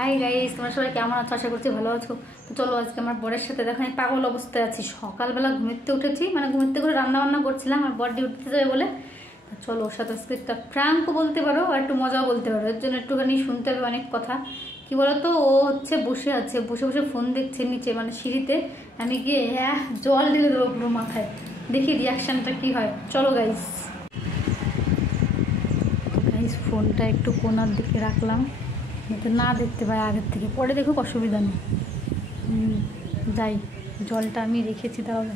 Hi guys, তোমরা সবাই কেমন আছো? আশা করছি ভালো আছো। তো চলো আজকে আমার বরের সাথে দেখো আমি পাগল অবস্থায় আছি। সকালবেলা ঘুমিতে উঠেছি, মানে ঘুমিতে করে রান্না বান্না করছিলাম আর বর ডিউটিতে যাবে বলে। চলো ওর সাথে আজকে একটা প্র্যাঙ্কও বলতে পারো আর একটু মজাও বলতে পারো। এর জন্য একটুখানি শুনতে হবে অনেক কথা। কি বলতো, ও হচ্ছে বসে আছে, বসে বসে ফোন দেখছে নিচে, মানে সিঁড়িতে। আমি গিয়ে জল ঢেলে দেবো পুরো মাথায়, দেখি রিয়াকশানটা কি হয়। চলো গাইস। ফোনটা একটু কোনার দিকে রাখলাম যাতে না দেখতে পাই আগের থেকে, পরে দেখুক অসুবিধা নেই। যাই, জলটা আমি রেখেছি তাহলে।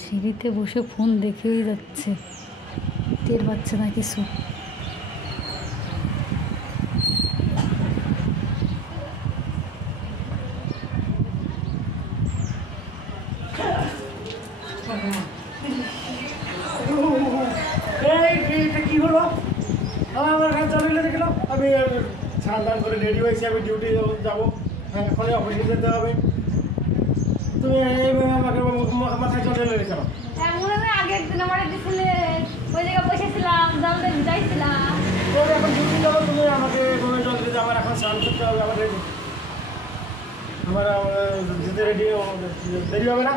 সিঁড়িতে বসে ফোন দেখেই যাচ্ছে, টের পাচ্ছে না কিছু। কি হলো? আমার কাছে চলে দেখলাম আমি স্নান টান করে রেডি হয়েছি, আমি ডিউটি যাবো। হ্যাঁ, এখন অফিসে যেতে হবে। তুমি এইভাবে আমাকে মাথায় চলে এলে কেন? আগের দিন আমার দিছিলে ওই জায়গায় বসেছিলাম, জল দিয়ে ভিজাইছিলাম। এখন ডিউটি যাবো, তুমি আমাকে জল দিতে, আমার এখন স্নান করতে হবে। আমার রেডি, আমার যেতে রেডি দেরি হবে না।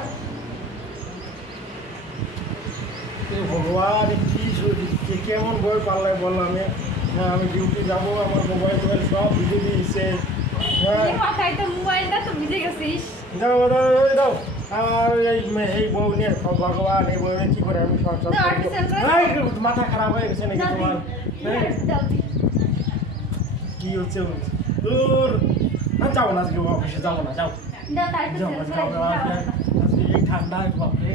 ভগবান কি কেমন বই পাল্লায় বললাম আমি। হ্যাঁ, আমি ডিউটি যাবো, আমার মোবাইল টোবাইল সব ভিজে দিয়েছে। হ্যাঁ, মোবাইলটা তো ভিজে গেছিস। দাও দাও। আর এই বউ নিয়ে ভগবান, এই বউ কি করে আমি সব মাথা খারাপ হয়ে গেছে নাকি তোমার? কি হচ্ছে দূর? যাবো না আজকে অফিসে, যাবো না। যাও এই ঠান্ডা বাপরে।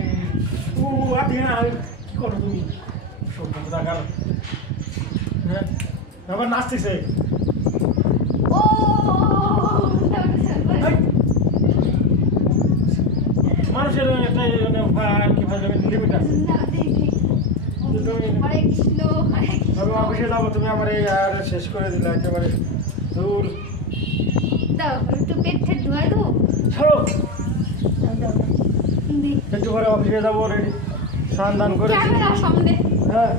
কি করো তুমি? সত্যি টাকার। হ্যাঁ, আবার নাচতেছে। মানুষের একটা লিমিট আছে। আমি অফিসে যাবো, তুমি আমার এই আর শেষ করে দিলে একেবারে। দূর একটু করে অফিসে যাবো, রেডি স্নান দান করে। হ্যাঁ,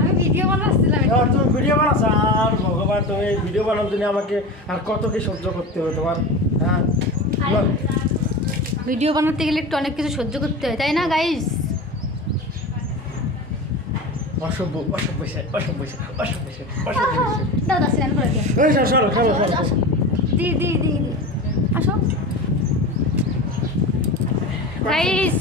আমি ভিডিও বানাচ্ছিলাম। তুমি ভিডিও বানাচ্ছ? আর ভগবান, তুমি ভিডিও বানানোর জন্য আমাকে আর কত কি সহ্য করতে হবে তোমার? হ্যাঁ, ভিডিও বানাতে গেলে একটু অনেক কিছু সহ্য করতে হয়, তাই না গাইস? অসভ্য অসভ্য অসভ্য অসভ্য। দাদা স্নান করে দিও। দি আসো গাইস।